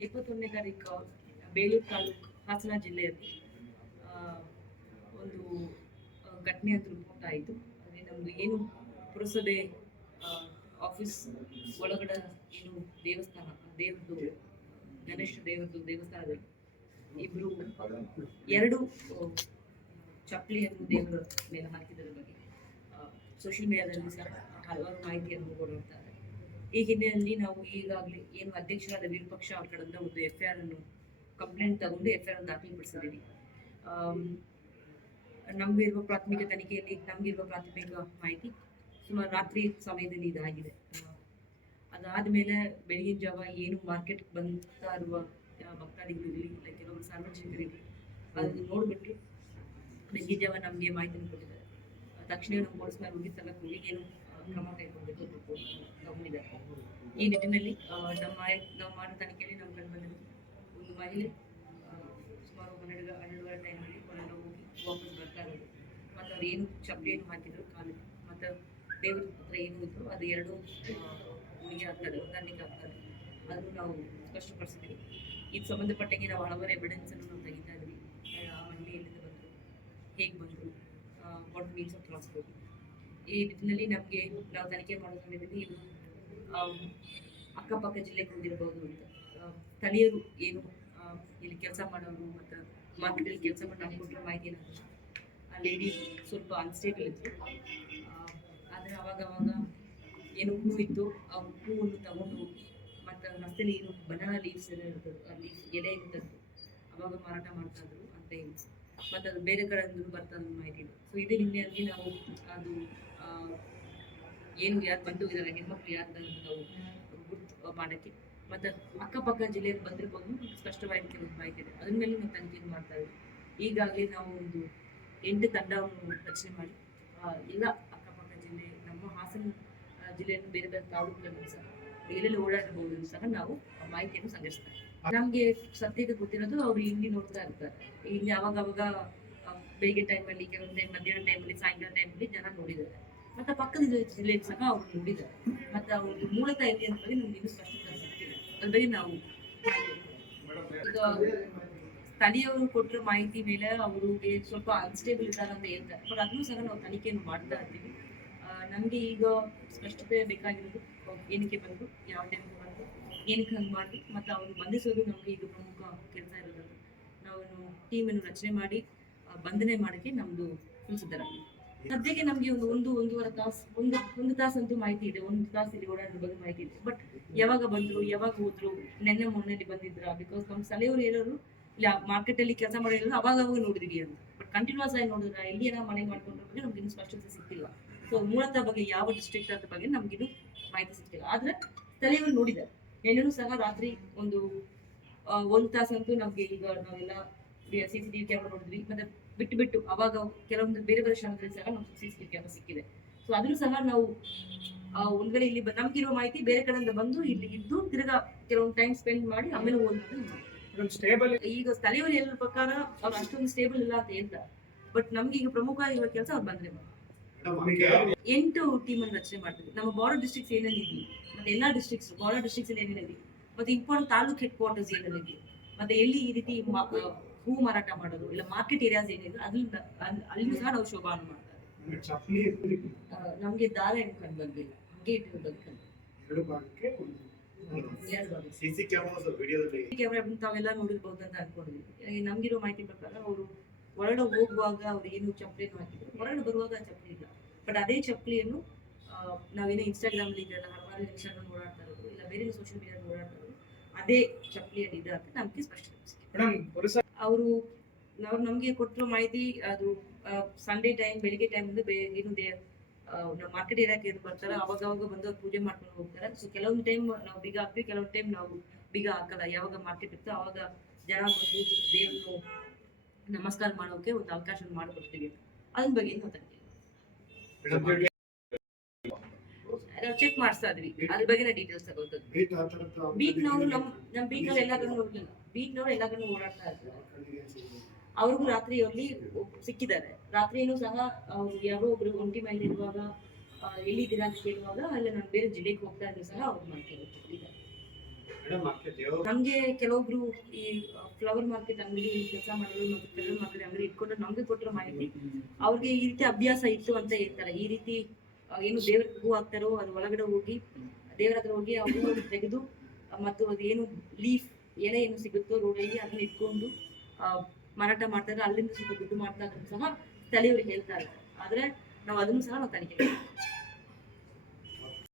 ಇಪ್ಪತ್ತೊಂದನೇ ತಾರೀಕು ಬೇಲೂರು ತಾಲೂಕು ಹಾಸನ ಜಿಲ್ಲೆಯಲ್ಲಿ ಒಂದು ಘಟನೆ ಅಂತ ಆಯಿತು ಅಂದರೆ ನಮ್ಮದು ಏನು ಪುರಸಭೆ ಆಫೀಸ್ ಒಳಗಡೆ ಏನು ದೇವಸ್ಥಾನ ದೇವ್ರದ್ದು ಗಣೇಶ ದೇವರದು ದೇವಸ್ಥಾನದಲ್ಲಿ ಇಬ್ಬರು ಎರಡು ಚಪ್ಪಲಿಯನ್ನು ದೇವರ ಮೇಲೆ ಹಾಕಿದ್ರ ಬಗ್ಗೆ ಸೋಷಿಯಲ್ ಮೀಡಿಯಾದಲ್ಲಿ ಸಹ ಹಲವಾರು ಮಾಹಿತಿಯನ್ನು ಕೊಡುತ್ತಾರೆ ಈ ಹಿನ್ನೆಲೆಯಲ್ಲಿ ನಾವು ಈಗಾಗಲೇ ಏನು ಅಧ್ಯಕ್ಷರಾದ ವಿರೂಪಕ್ಷ ಅವ್ರ ಕಡೆಯಿಂದ ಒಂದು ಎಫ್ ಐ ಆರ್ ಅನ್ನು ಕಂಪ್ಲೇಂಟ್ ತಗೊಂಡು ಎಫ್ ಐ ಆರ್ ದಾಖಲಿಪಡಿಸಿದ್ದೀವಿ ನಮಗೆ ಇರುವ ಪ್ರಾಥಮಿಕ ತನಿಖೆಯಲ್ಲಿ ನಮಗಿರುವ ಪ್ರಾಥಮಿಕ ಮಾಹಿತಿ ಸುಮಾರು ರಾತ್ರಿ ಸಮಯದಲ್ಲಿ ಇದಾಗಿದೆ. ಅದಾದ ಮೇಲೆ ಬೆಳಗಿನ ಜಾವ ಏನು ಮಾರ್ಕೆಟ್ ಬಂತಾ ಇರುವ ಭಕ್ತಾದಿಗಳು ಇರಲಿ, ಇಲ್ಲ ಕೆಲವೊಂದು ಸಾರ್ವಜನಿಕರಿಗೆ ಅದನ್ನು ನೋಡಿಬಿಟ್ಟು ಬೆಳಗಿನ ಜಾವ ನಮಗೆ ಮಾಹಿತಿಯನ್ನು ಕೊಟ್ಟಿದ್ದಾರೆ. ತಕ್ಷಣ ನಮ್ಮ ಪೊಲೀಸ್ನ ಹೋಗಿ ಹೋಗಿ ಏನು ಕ್ರಮ ಕೈಗೊಂಡಿದ್ದು ತಗೊಂಡಿದ್ದಾರೆ ಈ ನಿಟ್ಟಿನಲ್ಲಿ ನಮ್ಮ ನಾವು ಮಾಡೋ ತನಿಖೆಯಲ್ಲಿ ನಮ್ಮ ಕಂಡು ಬಂದಿದ್ದು ಒಂದು ಮಹಿಳೆ ಸುಮಾರು ಹನ್ನೆರಡು, ಹನ್ನೆರಡುವರೆ ಟೈಮಲ್ಲಿ ಹೊರಗಡೆ ಹೋಗಿ ವಾಪಸ್ ಬರ್ತಾ ಇರೋದು ಮತ್ತು ಅವ್ರು ಏನು ಚಪ್ಪಲಿ ಏನು ಹಾಕಿದ್ರು ಕಾಲು ಮತ್ತು ದೇವ್ರ ಹತ್ರ ಏನು ಇತ್ತು ಅದು ಎರಡು ಮುಗಿ ಆಗ್ತದೆ ಹೊಂದಾಣಿಕೆ ಆಗ್ತದೆ. ಅದನ್ನು ನಾವು ಸ್ಪಷ್ಟಪಡಿಸಿದ್ವಿ ಇದು ಸಂಬಂಧಪಟ್ಟಂಗೆ ನಾವು ಹಲವಾರು ಎವಿಡೆನ್ಸನ್ನು ನಾವು ತೆಗಿತಾ ಇದ್ವಿ ಆ ಮಹಿಳೆ ಎಲ್ಲಿಂದ ಬಂದರು ಹೇಗೆ ಬಂದರು ಈ ನಿಟ್ಟಿನಲ್ಲಿ ನಮಗೆ ನಾವು ತನಿಖೆ ಮಾಡೋ ಸಮಯದಲ್ಲಿ ಇದು ಅಕ್ಕಪಕ್ಕ ಜಿಲ್ಲೆಗೆ ಹೋಗಿರ್ಬೋದು ಅಂತ. ಸ್ಥಳೀಯರು ಏನು ಇಲ್ಲಿ ಕೆಲಸ ಮಾಡೋರು ಮತ್ತು ಮಾರ್ಕೆಟಲ್ಲಿ ಕೆಲಸ ಮಾಡಿ ನಮ್ಗೆ ಕೊಟ್ಟಿರೋ ಮಾಹಿತಿ ಏನಾದ್ರು ಆ ಲೇಡಿ ಸ್ವಲ್ಪ ಅನ್ಸ್ಟೇಬಲ್ ಇತ್ತು ಆದರೆ ಅವಾಗ ಅವಾಗ ಏನು ಹೂ ಇತ್ತು, ಆ ಹೂವನ್ನು ತಗೊಂಡು ಮತ್ತು ರಸ್ತೆಯಲ್ಲಿ ಏನು ಬನಾನ ಲೀವ್ಸ್ ಎಲ್ಲ ಇರ್ತದೆ, ಆ ಲೀವ್ಸ್ ಎಲೆ ಇರ್ತದೆ ಅವಾಗ ಮಾರಾಟ ಮಾಡ್ತಾ ಇದ್ರು ಅಂತ ಹೇಳಿ ಮತ್ತು ಅದು ಬೇರೆ ಕಡೆಯಿಂದ ಬರ್ತಾ ಮಾಹಿತಿ ಇದೆ ಸೊ ಇದೇ ಹಿನ್ನೆಲೆಯಲ್ಲಿ ನಾವು ಅದು ಏನು ಯಾರು ಬಂದು ಇದ್ದಾರೆ ಹೆಣ್ಮಕ್ಳು ಯಾರು ನಾವು ಗುರ್ತು ಮಾಡೋಕ್ಕೆ. ಮತ್ತು ಅಕ್ಕಪಕ್ಕ ಜಿಲ್ಲೆಗೆ ಬಂದಿರ್ಬೋದು ಸ್ಪಷ್ಟವಾಗಿ ಕೆಲವು ಮಾಹಿತಿ ಇದೆ. ಅದ್ರ ಮೇಲೆ ನಾವು ತನಿಖೆ ಮಾಡ್ತಾ ಇದ್ದೀವಿ ಈಗಾಗಲೇ ನಾವು ಒಂದು ಎಂಟು ತಂಡವನ್ನು ರಚನೆ ಮಾಡಿ ಎಲ್ಲ ಅಕ್ಕಪಕ್ಕ ಜಿಲ್ಲೆ, ನಮ್ಮ ಹಾಸನ ಜಿಲ್ಲೆಯನ್ನು ಬೇರೆ ಬೇರೆ ತಾಲೂಕುಗಳನ್ನು ಸಹ, ಎಲ್ಲೆಲ್ಲಿ ಓಡಾಡಬಹುದು ಸಹ ನಾವು ಮಾಹಿತಿಯನ್ನು ಸಂಗ್ರಹಿಸ್ತಾರೆ ನಮಗೆ ಸದ್ಯಕ್ಕೆ ಗೊತ್ತಿರೋದು ಅವರು ಇಲ್ಲಿ ನೋಡ್ತಾ ಇರ್ತಾರೆ. ಇಲ್ಲಿ ಅವಾಗ ಅವಾಗ ಬೆಳಿಗ್ಗೆ ಟೈಮಲ್ಲಿ ಕೆಲವೊಂದು ಟೈಮ್ ಮಧ್ಯಾಹ್ನ ಟೈಮಲ್ಲಿ ಸಾಯಂಕಾಲ ಟೈಮಲ್ಲಿ ಮತ್ತೆ ಪಕ್ಕದ ಜಿಲ್ಲೆಗೆ ಸಹ ಅವರು ನೋಡಿದ್ದಾರೆ ಮತ್ತೆ ಅವ್ರದ್ದು ಮೂಲತಃ ಎಲ್ಲಿ ಅಂತ ನಮ್ಗೆ ಇನ್ನೂ ಸ್ಪಷ್ಟತೆ ಸಿಕ್ಕಿದೆ ಅದ್ರ ಬಗ್ಗೆ ನಾವು ಸ್ಥಳೀಯವರು ಕೊಟ್ಟಿರೋ ಮಾಹಿತಿ ಮೇಲೆ ಅವ್ರಿಗೆ ಸ್ವಲ್ಪ ಅನ್ಸ್ಟೇಬಲ್ ಇದ್ದಾರೆ ಅಂತ ಹೇಳ್ತಾರೆ. ಬಟ್ ಅದನ್ನು ಸಹ ನಾವು ತನಿಖೆಯನ್ನು ಮಾಡ್ತಾ ಇರ್ತೀವಿ ನಮಗೆ ಈಗ ಸ್ಪಷ್ಟತೆ ಬೇಕಾಗಿರೋದು ಏನಕ್ಕೆ ಬಂದು ಯಾವ ಟೈಮ್ಗೆ ಬಂದು ಏನಕ್ಕೆ ಹಂಗೆ ಮಾಡಿ ಮತ್ತು ಅವ್ರು ಬಂಧಿಸೋದು ನಮಗೆ ಈಗ ಪ್ರಮುಖ ಕೆಲಸ ಇರೋದು ನಾವು ಟೀಮನ್ನು ರಚನೆ ಮಾಡಿ ಬಂಧನೆ ಮಾಡೋಕ್ಕೆ ನಮ್ಮದು ಸಿದ್ಧರಾಗಿ ಸದ್ಯಕ್ಕೆ ನಮಗೆ ಒಂದು ಒಂದು ಒಂದೂವರೆ ತಾಸು, ಒಂದು ಒಂದು ತಾಸಂತೂ ಮಾಹಿತಿ ಇದೆ, ಒಂದು ತಾಸು ಇಲ್ಲಿ ಓಡಾಡೋ ಬಗ್ಗೆ ಮಾಹಿತಿ ಇದೆ. ಬಟ್ ಯಾವಾಗ ಬಂದ್ರು, ಯಾವಾಗ ಹೋದ್ರು, ನೆನ್ನೆ ಮೊನ್ನೆಲಿ ಬಂದಿದ್ರ? ಬಿಕಾಸ್ ನಮ್ಮ ಸಲಹೆಯವರು ಏನಾದ್ರು ಇಲ್ಲ ಮಾರ್ಕೆಟಲ್ಲಿ ಕೆಲಸ ಮಾಡೋರು ಅವಾಗ ಅವಾಗ ನೋಡಿದೀವಿ ಅಂತ. ಬಟ್ ಕಂಟಿನ್ಯೂಸ್ ಆಗಿ ನೋಡಿದ್ರ ಎಲ್ಲಿ ಏನೋ ಮನೆ ಮಾಡ್ಕೊಂಡ್ರ ಬಗ್ಗೆ ನಮ್ಗೆ ಇನ್ನೂ ಸ್ಪಷ್ಟತೆ ಸಿಕ್ತಿಲ್ಲ ಸೊ ಮೂಲತಃ ಬಗ್ಗೆ ಯಾವ ಡಿಸ್ಟ್ರಿಕ್ಟ್ ಅಂತ ಬಗ್ಗೆ ನಮ್ಗಿನ್ನೂ ಮಾಹಿತಿ ಸಿಕ್ಕಿಲ್ಲ ಆದ್ರೆ ಸಲಹೆಯವರು ನೋಡಿದ್ದಾರೆ. ಎಲ್ಲರೂ ಸಹ ರಾತ್ರಿ ಒಂದು ಒಂದು ತಾಸಂತೂ ನಮ್ಗೆ ಈಗ ನಾವೆಲ್ಲ ಸಿ ಸಿ ಟಿವಿ ಕ್ಯಾಮ್ರಾ ನೋಡಿದ್ವಿ. ಮತ್ತೆ ಬಿಟ್ಟು ಬಿಟ್ಟು ಅವಾಗ ಕೆಲವೊಂದು ಬೇರೆ ಬೇರೆ ಶಾಲೆಗಳಲ್ಲಿ ಸಹ ನಮ್ಗೆ ಸಿ ಸಿ ಟಿವಿ ಕ್ಯಾಮ್ರಾ ಸಿಕ್ಕಿದೆ. ಸೊ ಅದನ್ನು ಸಹ ನಾವು ಒಂದ್ ವೇಳೆ ಇಲ್ಲಿ ನಮ್ಗಿರೋ ಮಾಹಿತಿ ಬೇರೆ ಕಡೆಯಿಂದ ಬಂದು ಇಲ್ಲಿ ಇದ್ದು ತಿರ್ಗಾ ಕೆಲವೊಂದು ಟೈಮ್ ಸ್ಪೆಂಡ್ ಮಾಡಿ ಆಮೇಲೆ ಓದೋದು ಸ್ಟೇಬಲ್ ಈಗ ಸ್ಥಳೀಯರು ಎಲ್ಲರ ಪ್ರಕಾರ ಅವ್ರು ಅಷ್ಟೊಂದು ಸ್ಟೇಬಲ್ ಇಲ್ಲ ಅಂತ ಹೇಳ್ತಾರೆ. ಬಟ್ ನಮ್ಗೆ ಈಗ ಪ್ರಮುಖ ಇರುವ ಕೆಲಸ ಅವ್ರು ಬಂದ್ರೆ. ಎಂಟು ಟೀಮ್ ಅನ್ನು ರಚನೆ ಮಾಡ್ತೀವಿ. ನಮ್ಮ ಬಾರ್ಡರ್ ಡಿಸ್ಟ್ರಿಕ್ಸ್ ಏನೇನು ಮತ್ತೆ ಎಲ್ಲಾ ಡಿಸ್ಟ್ರಿಕ್ಸ್ ಬಾರ್ಡರ್ ಡಿಸ್ಟ್ರಿಕ್ಸ್ ಏನೇನಿದೆ? ಮತ್ತೆ ಇಂಪಾರ್ಟೆಂಟ್ ತಾಲೂಕ್ ಹೆಡ್ ಕ್ವಾರ್ಟರ್ಸ್ ಏನೇನಿದೆ? ಮತ್ತೆ ಎಲ್ಲಿ ಈ ರೀತಿ ಹೂ ಮಾರಾಟ ಮಾಡೋದು ಇಲ್ಲ ಮಾರ್ಕೆಟ್ ಏರಿಯಾಸ್ ಏನಿದೆ ಅದ್ರಿಂದ ಅಲ್- ಅಲ್ಲಿಯೂ ಸಹ ನಾವು ಶೋಭಾನ ಮಾಡ್ತಾರೆ ನಮ್ಗೆ ದಾರ ಏನು ಕಂಡು ಬಂದಿಲ್ಲ ಹಂಗೆ ಇಟ್ಟಿರೋದು ಕಂಡು ಎರಡು ಭಾಗಕ್ಕೆ ಒಂದು. ಎರಡು ಭಾಗ. ಸಿಸಿ ಕ್ಯಾಮರಾಸ್ ವಿಡಿಯೋದಲ್ಲಿ. ಕ್ಯಾಮ್ರಾ ತಾವೆಲ್ಲ ನೋಡಿರ್ಬೋದು ಅಂತ ಅನ್ಕೊಂಡಿದ್ವಿ. ನಮ್ಗಿರೋ ಮಾಹಿತಿ ಪ್ರಕಾರ ಅವರು ಹೊರಡ ಹೋಗುವಾಗ ಅವ್ರು ಏನು ಚಪ್ಪಲಿಯನ್ನು ಹಾಕಿದ್ರು ಹೊರಡು ಬರುವಾಗ ಚಪ್ಪಲಿ ಇಲ್ಲ. ಬಟ್ ಅದೇ ಚಪ್ಪಲಿಯನ್ನು ನಾವೇನೋ ಇನ್ಸ್ಟಾಗ್ರಾಮ್ ಇದೆಲ್ಲ ಹಲವಾರು ಇನ್ಸ್ಟಾಗ್ರಾಮ್ ಓಡಾಡ್ತಾ ಇರೋದು ಇಲ್ಲ ಬೇರೆ ಸೋಷಿಯಲ್ ಮೀಡಿಯಾ ಓಡಾಡ್ತಾ ಇರೋದು ಅದೇ ಚಪ್ಪಲಿಯಲ್ಲಿ ಇದೆ ಅಂತ ನಮ್ಗೆ ಸ್ಪಷ್ಟ. ಮೇಡಮ್ ಅವರು ನಾವು ನಮಗೆ ಕೊಟ್ಟಿರೋ ಮಾಹಿತಿ, ಅದು ಸಂಡೇ ಟೈಮ್ ಬೆಳಿಗ್ಗೆ ಟೈಮ್ ಅಂದ್ರೆ ಬೇ, ಏನು ನಾವು ಮಾರ್ಕೆಟ್ ಏರಿಯಾಕ್ಕೆ ಬರ್ತಾರೆ ಅವಾಗ ಅವಾಗ ಬಂದು ಅವ್ರು ಪೂಜೆ ಮಾಡ್ಕೊಂಡು ಹೋಗ್ತಾರೆ. ಸೊ ಕೆಲವೊಂದು ಟೈಮ್ ನಾವು ಬೀಗ ಹಾಕ್ತೀವಿ, ಕೆಲವೊಂದು ಟೈಮ್ ನಾವು ಬೀಗ ಹಾಕಲ್ಲ. ಯಾವಾಗ ಮಾರ್ಕೆಟ್ ಇರ್ತೋ ಅವಾಗ ಜನ ಬಂದು ದೇವ್ರನ್ನು ನಮಸ್ಕಾರ ಮಾಡೋಕೆ ಒಂದು ಅವಕಾಶ ಮಾಡಿಕೊಡ್ತೀವಿ. ಅದ್ರ ಬಗ್ಗೆ ಏನು ತನಿಖೆ ನಾವು ಚೆಕ್ ಮಾಡಿಸ್ತಾ ಇದ್ವಿ ಅದ್ರ ಬಗ್ಗೆ ಡೀಟೇಲ್ಸ್ ತಗೋತದ್ದು ಬೀಟ್ ನಾವು ನಮ್ ನಮ್ ಬೀಗ್ನವ್ರು ಎಲ್ಲ ಕಡೆ ನೋಡ್ಲಿಲ್ಲ. ಬೀಗ್ನವ್ರು ಎಲ್ಲ ಕಡೆ ಓಡಾಡ್ತಾ ಇದ್ದಾರೆ ಅವ್ರಿಗೂ ರಾತ್ರಿ ಅಲ್ಲಿ ಸಿಕ್ಕಿದ್ದಾರೆ. ರಾತ್ರಿನೂ ಸಹ ಅವ್ರು ಯಾರೋ ಒಬ್ರು ಒಂಟಿ ಮೇಲೆ ಇರುವಾಗ ಎಲ್ಲಿದ್ದೀರಾ ಅಂತ ಕೇಳುವಾಗ ಅಲ್ಲ ನಾನು ಬೇರೆ ಜಿಲ್ಲೆಗೆ ಹೋಗ್ತಾ ಇದ್ರು ಸಹ ಅವ್ರು ದೇವ್ರ ನಮ್ಗೆ ಕೆಲವೊಬ್ರು ಈ ಫ್ಲವರ್ ಮಾರ್ಕೆಟ್ ಅಂಗಡಿ ಕೆಲಸ ಮಾಡಲು ಮತ್ತೆ ಫ್ಲವರ್ ಮಾರ್ಕೆಟ್ ಅಂಗಡಿ ಇಟ್ಕೊಂಡು ನಮ್ಗೆ ಕೊಟ್ಟರು ಮಾಹಿತಿ ಅವ್ರಿಗೆ ಈ ರೀತಿ ಅಭ್ಯಾಸ ಇತ್ತು ಅಂತ ಹೇಳ್ತಾರೆ. ಈ ರೀತಿ ಏನು ದೇವ್ರ ಹೂ ಹಾಕ್ತಾರೋ ಅದ್ರ ಒಳಗಡೆ ಹೋಗಿ, ದೇವ್ರ ಹತ್ರ ಹೋಗಿ ಆ ಹೂ ತೆಗೆದು, ಮತ್ತು ಅದೇನು ಲೀಫ್ ಎಲೆ ಏನು ಸಿಗುತ್ತೋ ರೋಡಲ್ಲಿ ಅದನ್ನ ಇಟ್ಕೊಂಡು ಮಾರಾಟ ಮಾಡ್ತಾರೆ ಅಲ್ಲಿಂದ ಸ್ವಲ್ಪ ದುಡ್ಡು ಮಾಡ್ತಾರೆ ಸಹ ಸ್ಥಳೀಯರು ಹೇಳ್ತಾರೆ ಆದ್ರೆ ನಾವು ಅದನ್ನು ಸಹ ನಾವು ತನಿಖೆ.